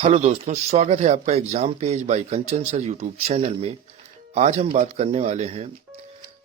Hello दोस्तों, स्वागत है आपका एग्जाम पेज बाय कंचन सर यूट्यूब चैनल में। आज हम बात करने वाले हैं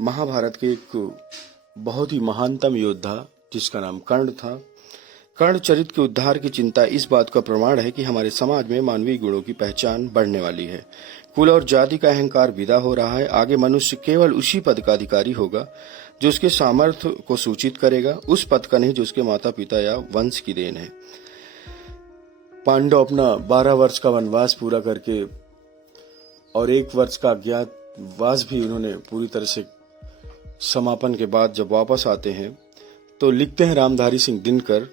महाभारत के एक बहुत ही महानतम योद्धा जिसका नाम कर्ण था। कर्ण चरित्र के उद्धार की चिंता इस बात का प्रमाण है कि हमारे समाज में मानवीय गुणों की पहचान बढ़ने वाली है। कुल और जाति का अहंकार विदा हो रहा है। आगे मनुष्य केवल उसी पद का अधिकारी होगा जो उसके सामर्थ्य को सूचित करेगा, उस पद का नहीं जो उसके माता पिता या वंश की देन है। पांडव अपना 12 वर्ष का वनवास पूरा करके और 1 वर्ष का अज्ञातवास भी उन्होंने पूरी तरह से समापन के बाद जब वापस आते हैं तो लिखते हैं रामधारी सिंह दिनकर,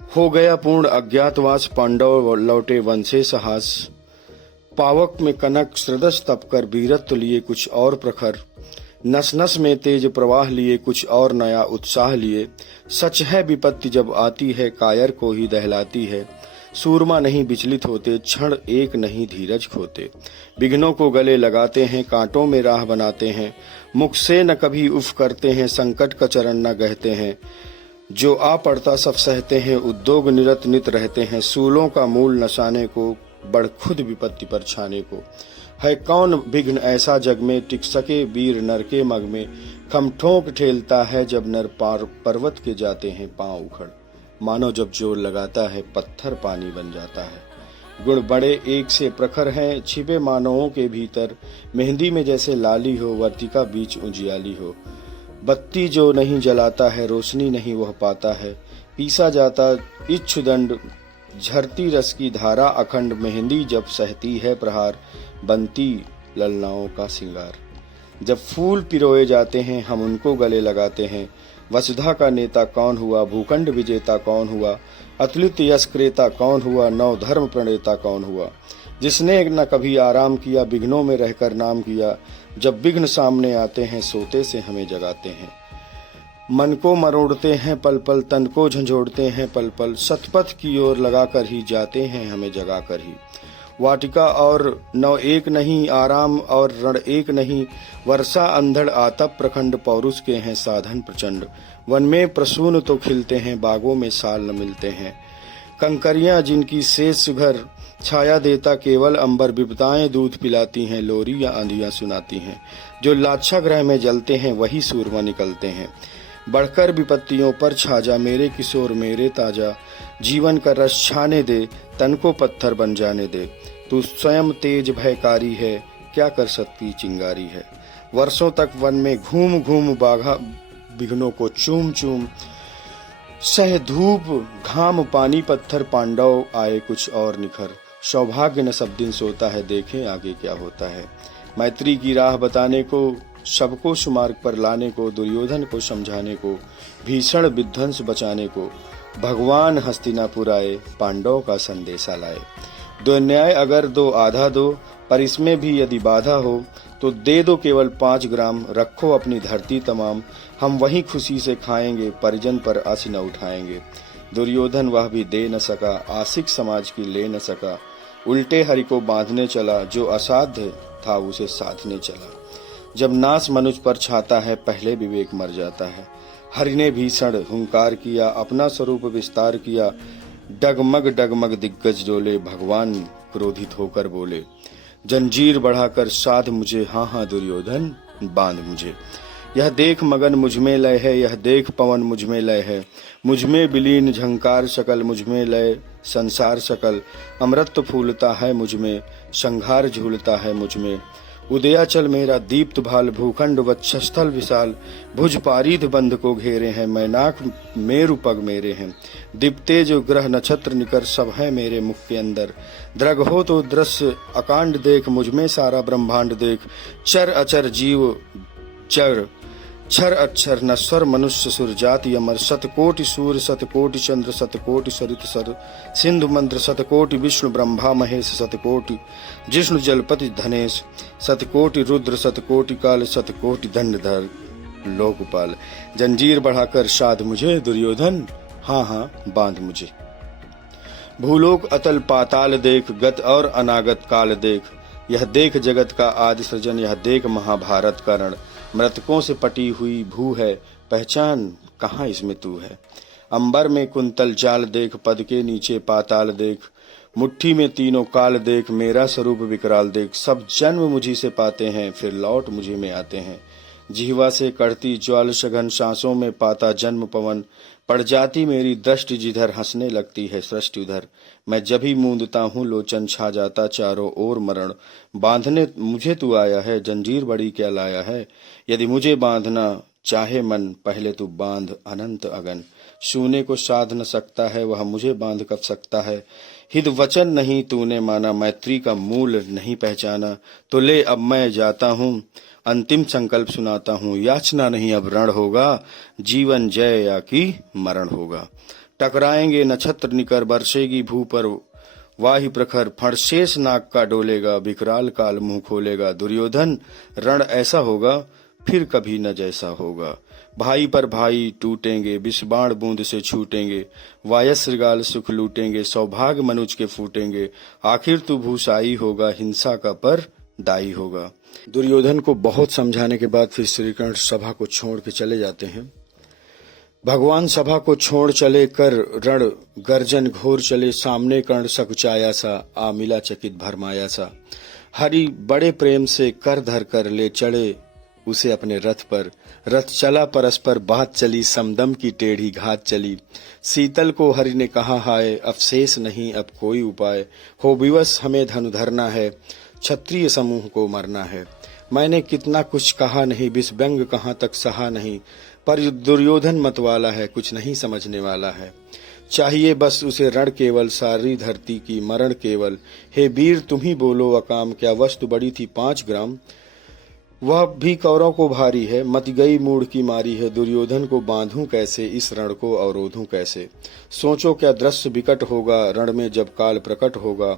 हो गया पूर्ण अज्ञातवास, पांडव लौटे वन से साहस, पावक में कनक श्रदस तप कर, वीरत्व लिए कुछ और प्रखर, नस नस में तेज प्रवाह लिए कुछ और नया उत्साह लिए, सच है विपत्ति जब आती है कायर को ही दहलाती है, सूरमा नहीं विचलित होते, क्षण एक नहीं धीरज खोते, विघ्नों को गले लगाते हैं, कांटों में राह बनाते हैं, मुख से न कभी उफ करते हैं, संकट का चरण न गहते हैं, जो आ पड़ता सब सहते हैं, उद्योग निरत नित रहते हैं, सूलों का मूल नसाने को, बढ़ खुद विपत्ति पर छाने को, है कौन विघ्न ऐसा जग में, टिक सके वीर नर के मग में, खम ठोंक ठेलता है जब नर पार पर्वत के जाते हैं पांव उखड़, मानो जब जोर लगाता है पत्थर पानी बन जाता है, गुण बड़े एक से प्रखर हैं, छिपे मानवों के भीतर, मेहंदी में जैसे लाली हो, वर्तिका बीच उजियाली हो, बत्ती जो नहीं जलाता है, रोशनी नहीं वह पाता है, पीसा जाता इच्छुदंड, झरती रस की धारा अखंड, मेहंदी जब सहती है प्रहार, बनती ललनाओं का सिंगार, जब फूल पिरोए जाते हैं हम उनको गले लगाते हैं, वसुधा का नेता कौन हुआ, भूखंड विजेता कौन हुआ, अतुलित यश क्रेता कौन हुआ, नव धर्म प्रणेता कौन हुआ, जिसने न कभी आराम किया, विघ्नों में रहकर नाम किया, जब विघ्न सामने आते हैं सोते से हमें जगाते हैं, मन को मरोड़ते हैं पल पल, तन को झंझोड़ते हैं पल पल, सतपथ की ओर लगाकर ही जाते हैं हमें जगाकर ही, वाटिका और नव एक नहीं, आराम और रण एक नहीं, वर्षा अंधड़ आतप प्रखंड, पौरुष के हैं साधन प्रचंड, वन में प्रसून तो खिलते हैं, बागों में साल न मिलते हैं, कंकरियां जिनकी शेष सुघर छाया देता केवल अंबर, विपदाएं दूध पिलाती हैं, लोरी या आंधियां सुनाती हैं, जो लाक्षागृह में जलते हैं वही सूरमा निकलते हैं, बढ़कर विपत्तियों पर छाजा, मेरे किशोर मेरे ताजा, जीवन का रस छाने दे, तन को पत्थर बन जाने दे, तू स्वयं तेज भयकारी है, क्या कर सकती चिंगारी है, वर्षों तक वन में घूम घूम बाघा विघ्नों को चूम चूम, सह धूप घाम पानी पत्थर, पांडव आए कुछ और निखर, सौभाग्य न सब दिन सोता है, देखें आगे क्या होता है, मैत्री की राह बताने को, सबको सुमार्ग पर लाने को, दुर्योधन को समझाने को, भीषण विध्वंस बचाने को, भगवान हस्तिनापुर आए, पांडव का संदेशा लाए, दो न्याय अगर दो आधा दो, पर इसमें भी यदि बाधा हो तो दे दो केवल 5 ग्राम, रखो अपनी धरती तमाम, हम वहीं खुशी से खाएंगे, परिजन पर आँच न उठाएंगे, दुर्योधन वह भी दे न सका, आशिक समाज की ले न सका, उल्टे हरि को बांधने चला, जो असाध्य था उसे साधने चला, जब नाश मनुष्य पर छाता है पहले विवेक मर जाता है, हरि ने भीषण हुंकार किया, अपना स्वरूप विस्तार किया, डगमग डगमग दिग्गज डोले, भगवान क्रोधित होकर बोले, जंजीर बढ़ाकर साध मुझे, हाँ हाँ दुर्योधन बांध मुझे, यह देख मगन मुझमें लय है, यह देख पवन मुझमें लय है, मुझमें विलीन झंकार सकल, मुझमें लय संसार सकल, अमृत फूलता है मुझमें, संघार झूलता है मुझमें, उदयाचल मेरा दीप्त भाल, भूखंड वक्षस्थल विशाल, भुज पारिध बंध को घेरे हैं, मैनाक मेरु पग मेरे हैं, दीप्ते जो ग्रह नक्षत्र निकर, सब है मेरे मुख के अंदर, द्रग हो तो दृश्य अकांड देख, मुझमें सारा ब्रह्मांड देख, चर अचर जीव चर क्षर अक्षर नश्वर, मनुष्य सुर जाति अमर, शतकोटि सूर्य शतकोटि चंद्र, शतकोटि सरित सर, सिंधु मंत्र शतकोटि, विष्णु ब्रह्मा महेश शतकोटि, जिष्णु जलपति धनेश, शतकोटि रुद्र शतकोटि काल, शतकोटि दंडधर लोकपाल, जंजीर बढ़ाकर साध मुझे, दुर्योधन हाँ हाँ बांध मुझे, भूलोक अतल पाताल देख, गत और अनागत काल देख, यह देख जगत का आदि सृजन, यह देख महाभारत का रण, मृतकों से पटी हुई भू है, पहचान कहाँ इसमें तू है, अंबर में कुंतल जाल देख, पद के नीचे पाताल देख, मुट्ठी में तीनों काल देख, मेरा स्वरूप विकराल देख। सब जन्म मुझी से पाते हैं, फिर लौट मुझी में आते हैं। जिह्वा से कड़ती ज्वाल सघन, सांसों में पाता जन्म पवन। पड़ जाती मेरी दृष्टि जिधर, हंसने लगती है सृष्टि उधर। मैं जब ही मूंदता हूँ, लोचन छा जाता चारों ओर मरण। बांधने मुझे तू आया है, जंजीर बड़ी क्या लाया है। यदि मुझे बांधना चाहे मन, पहले तू बांध अनंत अगन। छूने को साध न सकता है, वह मुझे बांध कब सकता है। हित वचन नहीं तूने माना, मैत्री का मूल नहीं पहचाना। तो ले अब मैं जाता हूँ, अंतिम संकल्प सुनाता हूँ। याचना नहीं अब रण होगा, जीवन जय या कि मरण होगा। टकराएंगे नक्षत्र निकर, बरसेगी भू पर वाही प्रखर। फण शेष नाग का डोलेगा, विकराल काल मुंह खोलेगा। दुर्योधन रण ऐसा होगा, फिर कभी न जैसा होगा। भाई पर भाई टूटेंगे, विष बाण बूंद से छूटेंगे। वायस श्रृगाल सुख लूटेंगे, सौभाग्य मनुज के फूटेंगे। आखिर तू भूसाई होगा, हिंसा का पर दाई होगा। दुर्योधन को बहुत समझाने के बाद फिर श्री कृष्ण सभा को छोड़ के चले जाते हैं। भगवान सभा को छोड़ चले, कर रण गर्जन घोर चले। सामने कर्ण सकुचाया सा, आ मिला चकित भरमाया सा। हरि बड़े प्रेम से कर धर कर ले चढ़े उसे अपने रथ पर। रथ चला परस्पर बात चली, समदम की टेढ़ी घात चली। शीतल को हरि ने कहा हाय, अवशेष नहीं अब कोई उपाय। हो विवश हमें धनु धरना है, क्षत्रिय समूह को मरना है। मैंने कितना कुछ कहा नहीं, विष व्यंग कहाँ तक सहा नहीं। पर दुर्योधन मतवाला है, कुछ नहीं समझने वाला है। चाहिए बस उसे रण केवल, सारी धरती की मरण केवल। हे वीर तुम ही बोलो अकाम, क्या वस्तु बड़ी थी 5 ग्राम। वह भी कौरों को भारी है, मत गई मूढ़ की मारी है। दुर्योधन को बांधूं कैसे, इस रण को अवरोधूं कैसे। सोचो क्या दृश्य विकट होगा, रण में जब काल प्रकट होगा।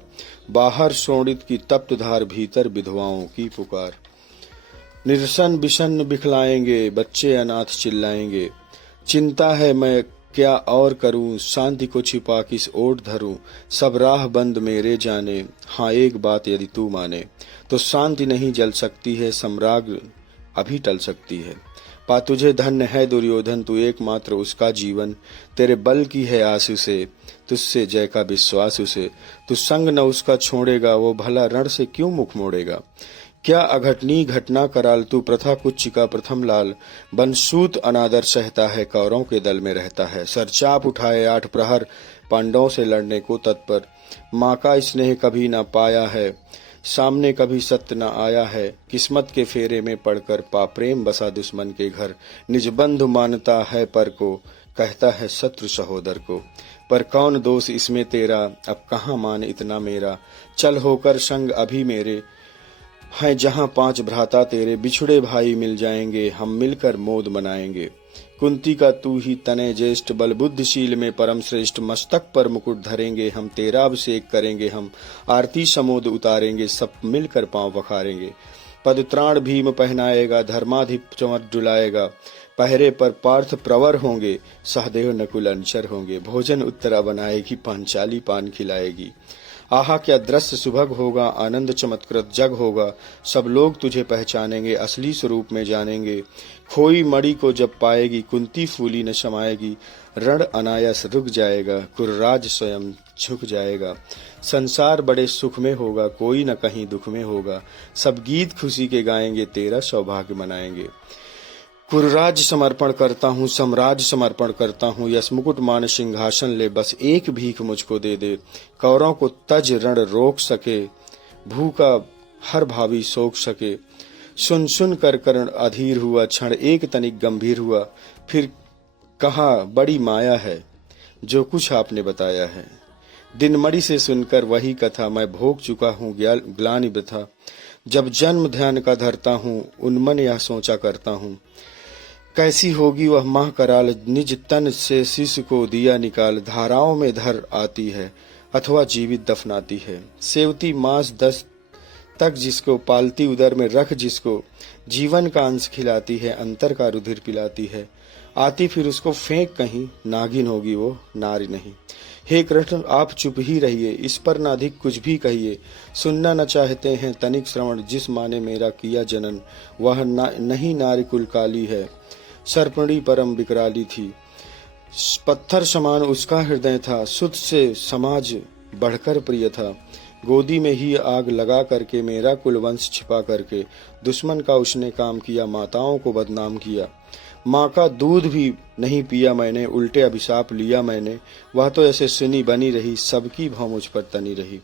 बाहर शोणित की तप्त धार, भीतर विधवाओं की पुकार। निरसन बिषन्न बिखलाएंगे, बच्चे अनाथ चिल्लाएंगे। चिंता है मैं क्या और करूं, शांति को छिपा किस ओट धरूं। सब राह बंद मेरे जाने, हाँ एक बात यदि तू माने। तो शांति नहीं जल सकती है, सम्राग अभी टल सकती है। पा तुझे धन्य है दुर्योधन, तू एकमात्र उसका जीवन। तेरे बल की है आस उसे, तुझसे जय का विश्वास उसे। तू संग न उसका छोड़ेगा, वो भला रण से क्यों मुख मोड़ेगा। क्या अघटनी घटना कराल, तू प्रथा कुच्च का प्रथम लाल। बनसूत अनादर सहता है, कौरों के दल में रहता है। सरचाप उठाए 8 प्रहर, पांडवों से लड़ने को तत्पर। माँ का स्नेह कभी न पाया है, सामने कभी सत्य न आया है। किस्मत के फेरे में पड़कर पा प्रेम बसा दुश्मन के घर। निज बंधु मानता है पर को, कहता है शत्रु सहोदर को। पर कौन दोष इसमें तेरा, अब कहाँ मान इतना मेरा। चल होकर संग अभी मेरे, हैं जहाँ 5 भ्राता तेरे। बिछुड़े भाई मिल जाएंगे, हम मिलकर मोद मनाएंगे। कुंती का तू ही तनय ज्येष्ठ, बल बुद्धिशील में परम श्रेष्ठ। मस्तक पर मुकुट धरेंगे हम, तेरा अभिषेक करेंगे हम। आरती समोद उतारेंगे, सब मिलकर पांव पखारेंगे। पदत्राण भीम पहनाएगा, धर्माधिप चमर डुलाएगा। पहरे पर पार्थ प्रवर होंगे, सहदेव नकुल अनुचर होंगे। भोजन उत्तरा बनाएगी, पांचाली पान खिलाएगी। आहा क्या दृश्य सुभग होगा, आनंद चमत्कृत जग होगा। सब लोग तुझे पहचानेंगे, असली स्वरूप में जानेंगे। खोई मणि को जब पाएगी, कुंती फूली न समाएगी। रण अनायास रुक जाएगा, कुर्राज स्वयं झुक जाएगा। संसार बड़े सुख में होगा, कोई न कहीं दुख में होगा। सब गीत खुशी के गाएंगे, तेरा सौभाग्य मनाएंगे। कुर्राज समर्पण करता हूँ, साम्राज्य समर्पण करता हूँ। यश मुकुट मान सिंहासन ले, बस एक भीख मुझको दे दे। कौरों को तज रण रोक सके, भूखा हर भावी सोख सके। सुन सुन कर कर्ण अधीर हुआ, क्षण एक तनिक गंभीर हुआ। फिर कहा बड़ी माया है जो कुछ आपने बताया है। दिनमणि से सुनकर वही कथा, मैं भोग चुका हूँ ग्लानि वृथा। जब जन्म ध्यान का धरता हूँ, उन्मन यह सोचा करता हूँ। कैसी होगी वह माह कराल, निज तन से शिशु को दिया निकाल। धाराओं में धर आती है, अथवा जीवित दफनाती है। सेवती मास 10 तक जिसको, पालती उदर में रख जिसको। जीवन का अंश खिलाती है, अंतर का रुधिर पिलाती है। आती फिर उसको फेंक कहीं, नागिन होगी वो नारी नहीं। हे कृष्ण आप चुप ही रहिए, इस पर न अधिक कुछ भी कहिए। सुनना न चाहते हैं तनिक श्रवण, जिस माँ ने मेरा किया जनन। वह नहीं नारी कुल काली है, सर्पणी परम विकराली थी। पत्थर समान उसका हृदय था, सुत से समाज बढ़कर प्रिय था। गोदी में ही आग लगा करके मेरा कुलवंश छिपा करके दुश्मन का उसने काम किया, माताओं को बदनाम किया। माँ का दूध भी नहीं पिया मैंने, उल्टे अभिशाप लिया मैंने। वह तो ऐसे सुनी बनी रही, सबकी भौं मुझ पर तनी रही।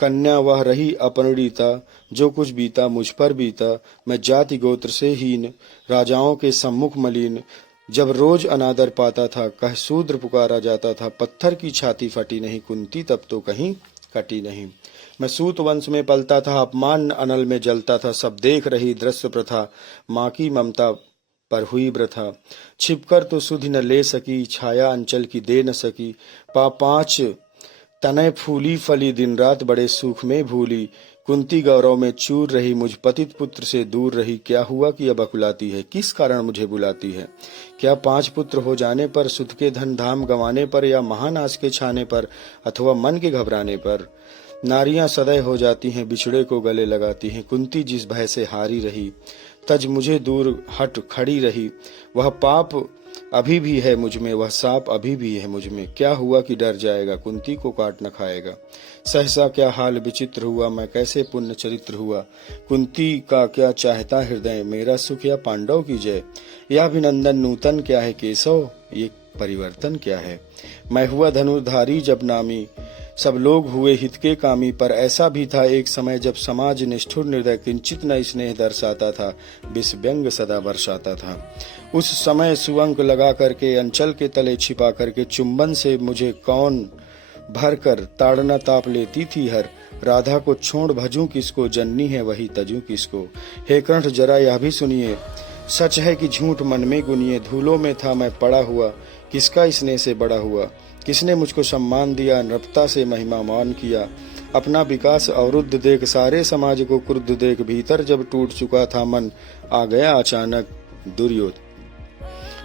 कन्या वह रही अपरिणीता, जो कुछ बीता मुझ पर बीता। मैं जाति गोत्र से हीन, राजाओं के सम्मुख मलिन। जब रोज अनादर पाता था, कह शूद्र पुकारा जाता था। पत्थर की छाती फटी नहीं, कुंती तब तो कहीं कटी नहीं। मैं सूत वंश में पलता था, अपमान अनल में जलता था। सब देख रही दृश्य प्रथा, माँ की ममता पर हुई वृथा। छिपकर तो सुधि न ले सकी, छाया अंचल की दे न सकी। पाँच तनय फूली फली, दिन रात बड़े सुख में भूली। कुंती गौरव में चूर रही, मुझ पतित पुत्र से दूर रही। क्या हुआ कि अब अकुलाती है, किस कारण मुझे बुलाती है? क्या 5 पुत्र हो जाने पर, सुध के धन धाम गंवाने पर, या महानाश के छाने पर, अथवा मन के घबराने पर? नारियां सदैव हो जाती हैं, बिछड़े को गले लगाती हैं। कुंती जिस भय से हारी रही, तज मुझे दूर हट खड़ी रही। वह पाप अभी भी है मुझ में, वह सांप अभी भी है मुझ में। क्या हुआ कि डर जाएगा, कुंती को काट न खाएगा? सहसा क्या हाल विचित्र हुआ, मैं कैसे पुण्य चरित्र हुआ। कुंती का क्या चाहता हृदय, मेरा सुख या पांडव की जय। यह अभिनंदन नूतन क्या है केशव, ये परिवर्तन क्या है। मैं हुआ धनुर्धारी जब नामी, सब लोग हुए हित के कामी। पर ऐसा भी था एक समय, जब समाज निष्ठुर निर्दय किंचित न स्नेह दर्शाता था, विष व्यंग सदा बरसाता था। उस समय सुअंक लगा करके, अंचल के तले छिपा करके, चुंबन से मुझे कौन भर कर ताड़ना ताप लेती थी हर। राधा को छोड़ भजूं किसको, जननी है वही तजूं किसको। हे कंठ जरा यह भी सुनिए, सच है कि झूठ मन में गुनिए। धूलों में था मैं पड़ा हुआ, किसका स्नेह से बड़ा हुआ। किसने मुझको सम्मान दिया, नृपता से महिमा मान किया। अपना विकास अवरुद्ध देख, सारे समाज को क्रुद्ध देख, भीतर जब टूट चुका था मन, आ गया अचानक दुर्योधन।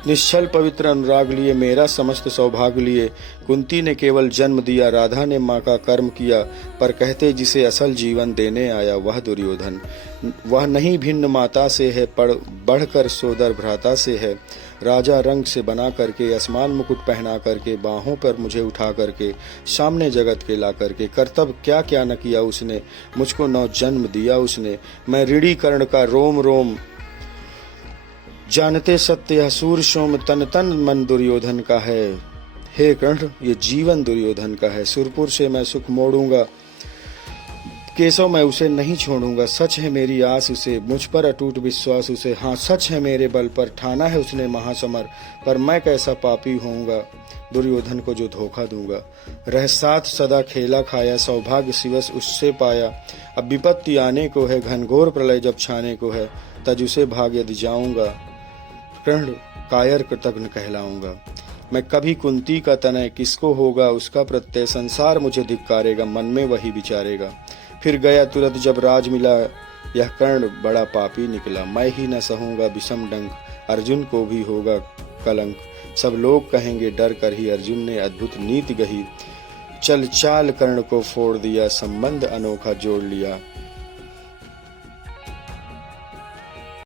निश्चल पवित्र अनुराग लिए, मेरा समस्त सौभाग्य लिए। कुंती ने केवल जन्म दिया, राधा ने माँ का कर्म किया। पर कहते जिसे असल जीवन देने आया, वह दुर्योधन। वह नहीं भिन्न माता से है, बढ़कर सोदर भ्राता से है। राजा रंग से बना करके, आसमान मुकुट पहना करके, बाहों पर मुझे उठा करके, सामने जगत के ला करके। कर्तव्य क्या क्या न किया उसने, मुझको नौ जन्म दिया उसने। मैं ऋणी कर्ण का रोम रोम, जानते सत्य यह सूर सोम। तन तन मन दुर्योधन का है, हे कर्ण ये जीवन दुर्योधन का है। सुरपुर से मैं सुख मोड़ूंगा, केशव मैं उसे नहीं छोड़ूंगा। सच है मेरी आस उसे, मुझ पर अटूट विश्वास उसे। हाँ सच है मेरे बल पर, ठाना है उसने महासमर। पर मैं कैसा पापी होऊंगा, दुर्योधन को जो धोखा दूंगा। रह साथ सदा खेला खाया, सौभाग्य शिवस उससे पाया। अब विपत्ति आने को है, घनघोर प्रलय जब छाने को है, तज उसे भाग यदि जाऊंगा, कर्ण कायर कृतघ्न कहलाऊंगा। मैं कभी कुंती का तनय किसको होगा, उसका प्रत्यय संसार मुझे धिक्कारेगा, मन में वही विचारेगा। फिर गया तुरंत जब राज मिला, यह कर्ण बड़ा पापी निकला। मैं ही न सहूंगा विषम डंक, अर्जुन को भी होगा कलंक। सब लोग कहेंगे डर कर ही, अर्जुन ने अद्भुत नीति गही। चल चाल कर्ण को फोड़ दिया, संबंध अनोखा जोड़ लिया।